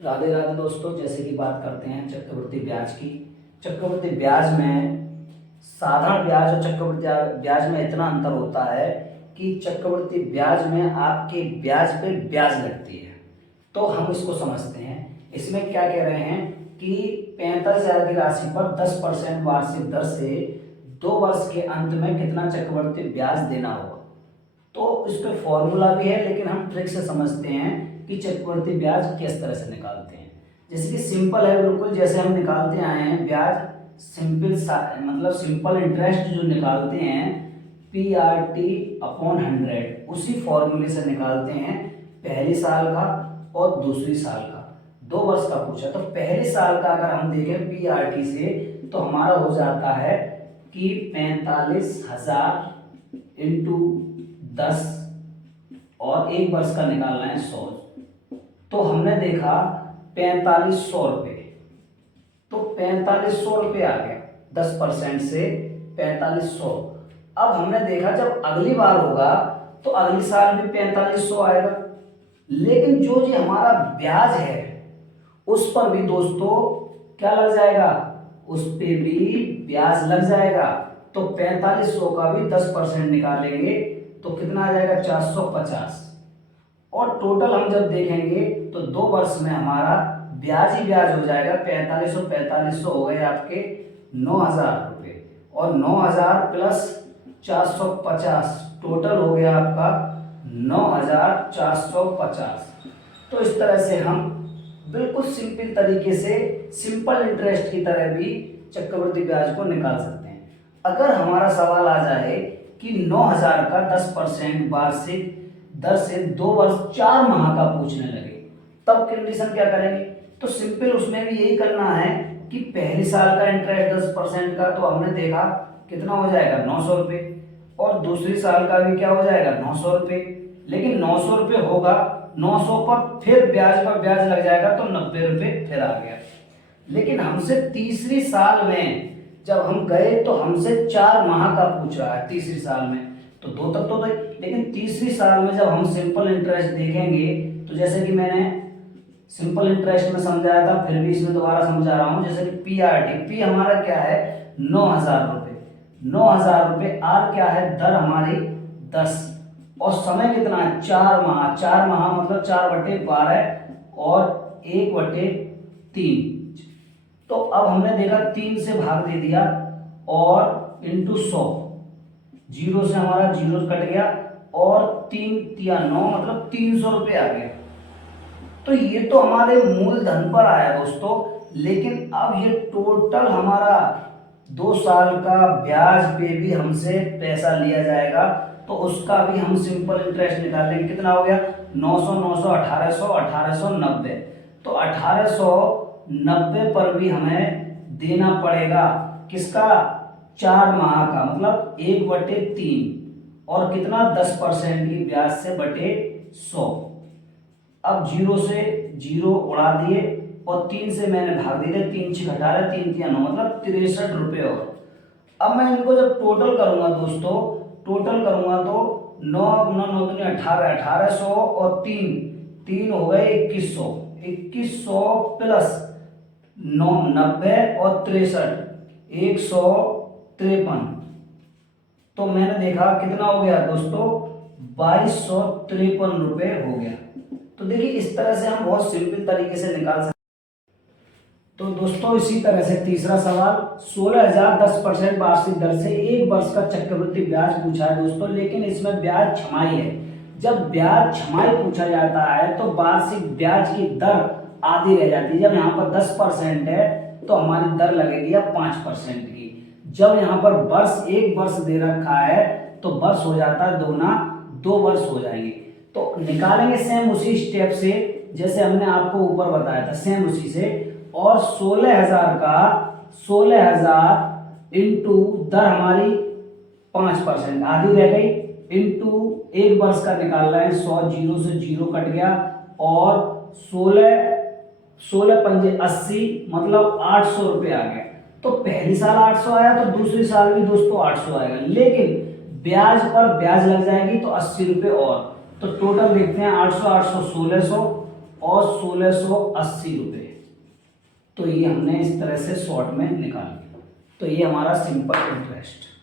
राधे राधे दोस्तों, जैसे कि बात करते हैं चक्रवृद्धि ब्याज की। चक्रवृद्धि ब्याज में साधारण ब्याज और चक्रवृद्धि ब्याज में इतना अंतर होता है कि चक्रवृद्धि ब्याज में आपके ब्याज पे ब्याज लगती है। तो हम इसको समझते हैं। इसमें क्या कह रहे हैं कि 45,000 की राशि पर 10% वार्षिक दर से 2 वर्ष के अंत में कितना चक्रवृद्धि ब्याज देना होगा। तो इसका फॉर्मूला भी है, लेकिन हम ट्रिक से समझते हैं कि चक्रवृद्धि ब्याज किस तरह से निकालते हैं। जैसे कि सिंपल है, बिल्कुल जैसे हम निकालते आए हैं ब्याज। सिंपल मतलब सिंपल इंटरेस्ट जो निकालते हैं PRT/100, उसी फॉर्मूले से निकालते हैं। पहले साल का और दूसरी साल का 2 वर्ष का पूछा, तो पहले साल का अगर हम देखें PRT से तो हमारा हो जाता है कि 45,000 इंटू 10 और 1 वर्ष का निकालना है 100। तो हमने देखा 4500 रुपये, तो 4500 रुपये आ गया 10% से 4500। अब हमने देखा जब अगली बार होगा तो अगली साल भी 4500 आएगा, लेकिन जो जी हमारा ब्याज है उस पर भी दोस्तों क्या लग जाएगा, उस पे भी ब्याज लग जाएगा। तो 4500 का भी 10% निकालेंगे तो कितना आ जाएगा, 450। और टोटल हम जब देखेंगे तो 2 वर्ष में हमारा ब्याज ही ब्याज हो जाएगा। 4500 हो गए आपके 9,000 रुपये, और 9,000 प्लस 450 टोटल हो गया आपका 9,450। तो इस तरह से हम बिल्कुल सिंपल तरीके से सिंपल इंटरेस्ट की तरह भी चक्रवृद्धि ब्याज को निकाल सकते हैं। अगर हमारा सवाल आ जाए कि 9,000 का 10% वार्षिक दर से 2 वर्ष 4 माह का पूछने लगे, तब कंडीशन क्या करेंगे। तो सिंपल उसमें भी यही करना है कि पहले साल का इंटरेस्ट 10% का तो हमने देखा कितना हो जाएगा 900 रुपये, और दूसरी साल का भी क्या हो जाएगा 900 रुपये। लेकिन 900 रुपये होगा, 900 पर फिर ब्याज पर ब्याज लग जाएगा तो 90 रुपये फिर आ गया। लेकिन हमसे तीसरी साल में जब हम गए तो हमसे 4 माह का पूछ रहा है तीसरी साल में, तो 2 तक तो थे। लेकिन तीसरी साल में जब हम सिंपल इंटरेस्ट देखेंगे तो जैसे कि मैंने सिंपल इंटरेस्ट में समझाया था, फिर भी इसमें दोबारा समझा रहा हूं। जैसे कि PRT, पी हमारा क्या है 9,000 रुपये, 9,000 रुपये। आर क्या है, दर हमारी 10, और समय कितना है 4 माह। 4 माह मतलब 4/12 और 1/3। तो अब हमने देखा 3 से भाग दे दिया और इंटू 100, 0 से हमारा 0 कट गया, और 3 तिया 9 मतलब 300 रुपये आ गया। तो ये तो हमारे मूलधन पर आया दोस्तों, लेकिन अब ये टोटल हमारा 2 साल का ब्याज पे भी हमसे पैसा लिया जाएगा, तो उसका भी हम सिंपल इंटरेस्ट निकालेंगे। कितना हो गया 900, 900, 1800, 1890। तो 1890 पर भी हमें देना पड़ेगा किसका, 4 माह का, मतलब 1/3, और कितना 10% की ब्याज से बटे 100। अब 0 से 0 उड़ा दिए और 3 से मैंने भाग दिए, 3 6 18, 3 3 9 मतलब 63 रुपये। और अब मैं इनको जब टोटल करूंगा दोस्तों, टोटल करूंगा तो 9 गुना 9 दूनी 18, 1800 और 3 3 हो गए 2100, 2100 प्लस 90 और 63, 153। तो मैंने देखा कितना हो गया दोस्तों, 2253 रुपये हो गया। तो देखिए इस तरह से हम बहुत सिंपल तरीके से निकाल सकते। तो दोस्तों इसी तरह से तीसरा सवाल, 16,000 10% वार्षिक दर से 1 वर्ष का चक्रवृद्धि ब्याज पूछा है दोस्तों, लेकिन इसमें ब्याज छमाही है। जब ब्याज छमाही पूछा जाता है तो वार्षिक ब्याज की दर आधी रह जाती है। जब यहाँ पर 10% है तो हमारी दर लगेगी अब 5% की। जब यहाँ पर वर्ष 1 वर्ष दे रखा है तो वर्ष हो जाता है दोना, 2 वर्ष हो जाएंगे। तो निकालेंगे सेम उसी स्टेप से जैसे हमने आपको ऊपर बताया था, सेम उसी से। और 16,000 का 16,000 इंटू दर हमारी 5% आधी रह गई, इंटू 1 वर्ष का निकालना है 100, 0 से 0 कट गया, और 16 पंजे 80 मतलब 800 रुपये आ गया। तो पहली साल 800 आया तो दूसरी साल भी दोस्तों 800 आएगा, लेकिन ब्याज पर ब्याज लग जाएगी तो 80 रुपये और। तो टोटल देखते हैं 800 800 1600 और 1680 रुपये। तो ये हमने इस तरह से शॉर्ट में निकाल लिया। तो ये हमारा सिंपल इंटरेस्ट।